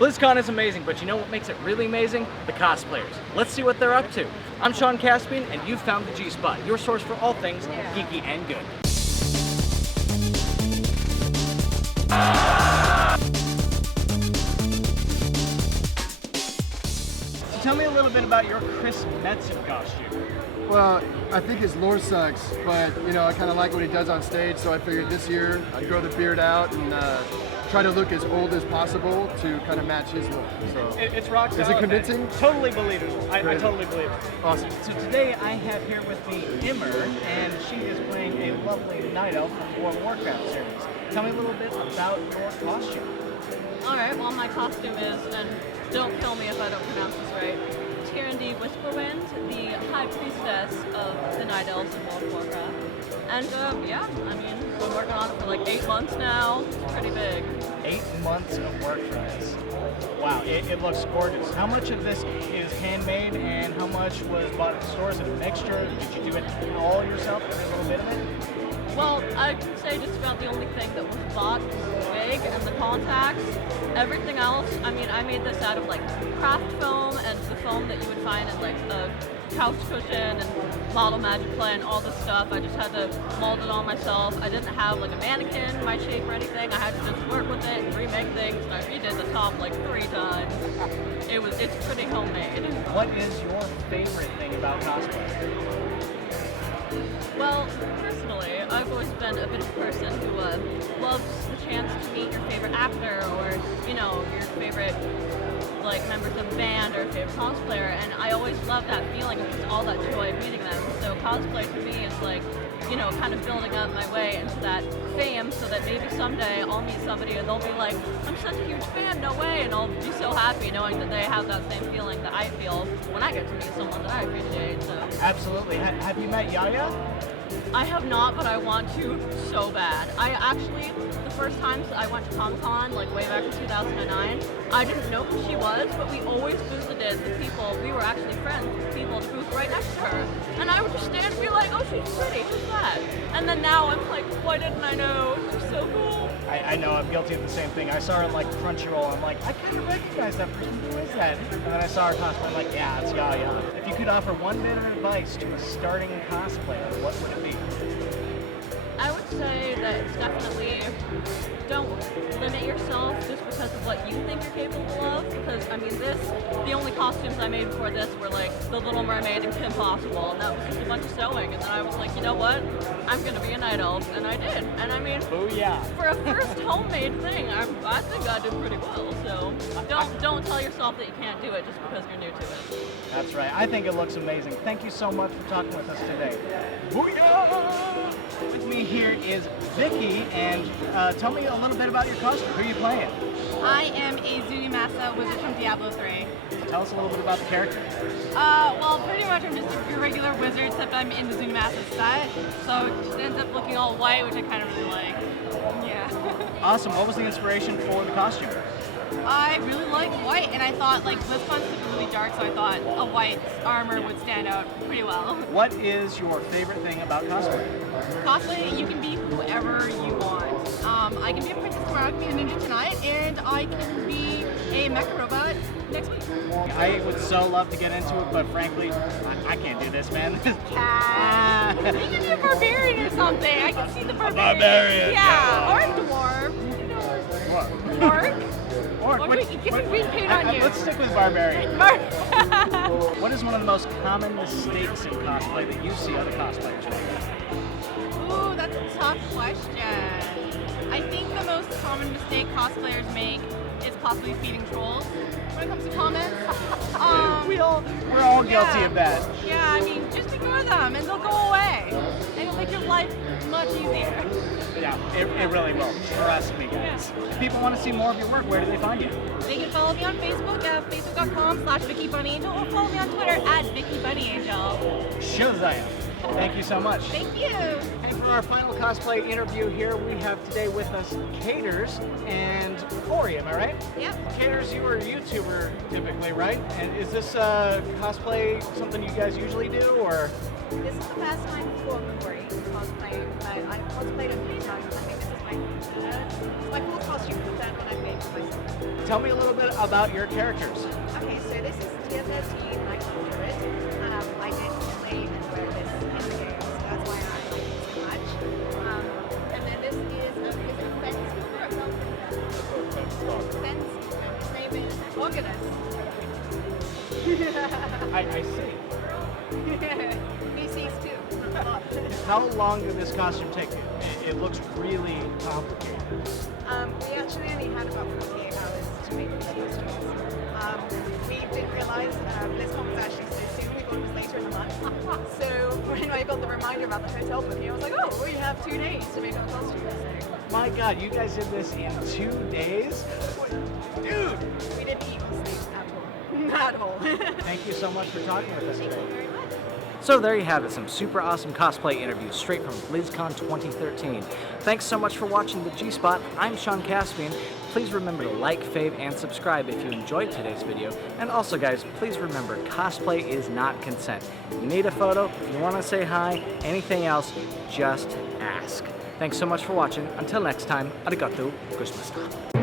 BlizzCon is amazing, but you know what makes it really amazing? The cosplayers. Let's see what they're up to. I'm Sean Caspian, and you've found the G-Spot, your source for all things geeky and good. So tell me a little bit about your Chris Metzen costume. Well, I think his lore sucks, but you know, I kind of like what he does on stage, so I figured this year I'd grow the beard out and try to look as old as possible to kind of match his look. So It's rock solid. Is it convincing? Man. Totally believable. I totally believe it. Awesome. So today I have here with me Emmer, and she is playing a lovely night elf from the World of Warcraft series. Tell me a little bit about your costume. Alright, well my costume is, and don't kill me if I don't pronounce this right, Tyrandy Whisperwind, the High Priestess of the Night Elves in World of Warcraft. And yeah, I mean, been working on it for like 8 months now. It's pretty big. 8 months of work for this. Wow, it looks gorgeous. How much of this is handmade and how much was bought at the stores? Is it a mixture? Did you do it all yourself, every little bit of it? Well, I can say just about the only thing that was bought was the wig and the contacts. Everything else, I mean, I made this out of like craft foam and the foam that you would find in like a couch cushion and model magic play and all this stuff. I just had to mold it all myself. I didn't have like a mannequin, my shape or anything. I had to just work with it and remake things. And I redid the top like 3 times. It's pretty homemade. What is your favorite thing about cosplay? Well, personally, I've always been a bit of a person who loves the chance to meet your favorite actor or, you know, your favorite like members of a band or a favorite cosplayer, and I always love that feeling of just all that joy of meeting them. So cosplay to me is like, you know, kind of building up my way into that fame so that maybe someday I'll meet somebody and they'll be like, I'm such a huge fan, no way, and I'll be so happy knowing that they have that same feeling that I feel when I get to meet someone that I appreciate. So Absolutely. Have you met Yaya? I have not, but I want to so bad. I actually, the first time I went to Comic-Con, like way back in 2009, I didn't know who she was, but we always visited the people. We were actually friends with people at the booth right next to her. And I would just stand and be like, oh, she's pretty, who's that? And then now I'm like, why didn't I know? She's so cool. I know, I'm guilty of the same thing. I saw her like Crunchyroll, I'm like, I kind of recognize that person, who is that? And then I saw her cosplay, I'm like, yeah, it's Yaya. If you could offer one bit of advice to a starting cosplayer, what would it be? I would say that it's definitely don't limit yourself just because of what you think you're capable of. Because I mean, the only costumes I made before this were like the Little Mermaid and Kim Possible, and that was just a bunch of sewing. And then I was like, you know what? I'm gonna be a night elf, and I did. And I mean, Booyah. for a first homemade thing, I think I did pretty well. So don't tell yourself that you can't do it just because you're new to it. That's right. I think it looks amazing. Thank you so much for talking with us today. Booyah! With me here is Vicky, and tell me a little bit about your costume. Who are you playing? I am a Zuni-Masa wizard from Diablo 3. Tell us a little bit about the character. Well, pretty much I'm just your regular wizard, except I'm in the Zuni-Masa set. So it ends up looking all white, which I kind of really like. Yeah. Awesome. What was the inspiration for the costume? I really like white, and I thought like Blizzcon's really dark, so I thought a white armor would stand out pretty well. What is your favorite thing about cosplay? Cosplay, you can be whoever you want. I can be a princess tomorrow, I can be a ninja tonight, and I can be a mecha robot next week. I would so love to get into it, but frankly, I can't do this, man. You can be a barbarian or something. I can see the barbarian. barbarian, Yeah, or a dwarf. What? Or we can get some green paint on you. Let's stick with barbarian. What is one of the most common mistakes in cosplay that you see other cosplayers make? Ooh, that's a tough question. I think the most common mistake cosplayers make is possibly feeding trolls when it comes to comments. We're all guilty of that. Yeah, I mean, just ignore them and they'll go away. And it'll make your life much easier. Yeah, it really will. Trust me, guys. If people want to see more of your work, where do they find you? They can follow me on Facebook at facebook.com/VickyBunnyAngel or follow me on Twitter at VickyBunnyAngel. Shazam! Thank you so much. Thank you. And for our final cosplay interview here, we have today with us Caters and Corey, am I right? Yep. Caters, you are a YouTuber typically, right? And is this cosplay something you guys usually do, or? This is the first time for Corey cosplaying, but I've cosplayed a few times. I think this is my my full costume, the third one I've made for myself. Tell me a little bit about your characters. Okay, so this is tier 13, Night Druid. I did play and wear this in the game, so that's why I like it so much. And then this is a fence keeper, a fence keeper. His name is Organist. I see. He sees too. How long did this costume take you? It looks really complicated. We actually only had about 48 hours to make these costumes. We didn't realize Blizzcon was actually so soon. We thought it was later in the month. So when I got the reminder about the hotel booking, I was like, oh, we have 2 days to make our costumes. So My God, you guys did this in 2 days? Dude! we didn't eat or sleep at all. At all. Thank you so much for talking with us Thank you today. very much. So there you have it, some super awesome cosplay interviews straight from Blizzcon 2013. Thanks so much for watching the G-Spot. I'm Sean Caspian. Please remember to like, fave, and subscribe if you enjoyed today's video. And also guys, please remember, cosplay is not consent. You need a photo, if you want to say hi, anything else, just ask. Thanks so much for watching. Until next time, arigatou gozaimasu.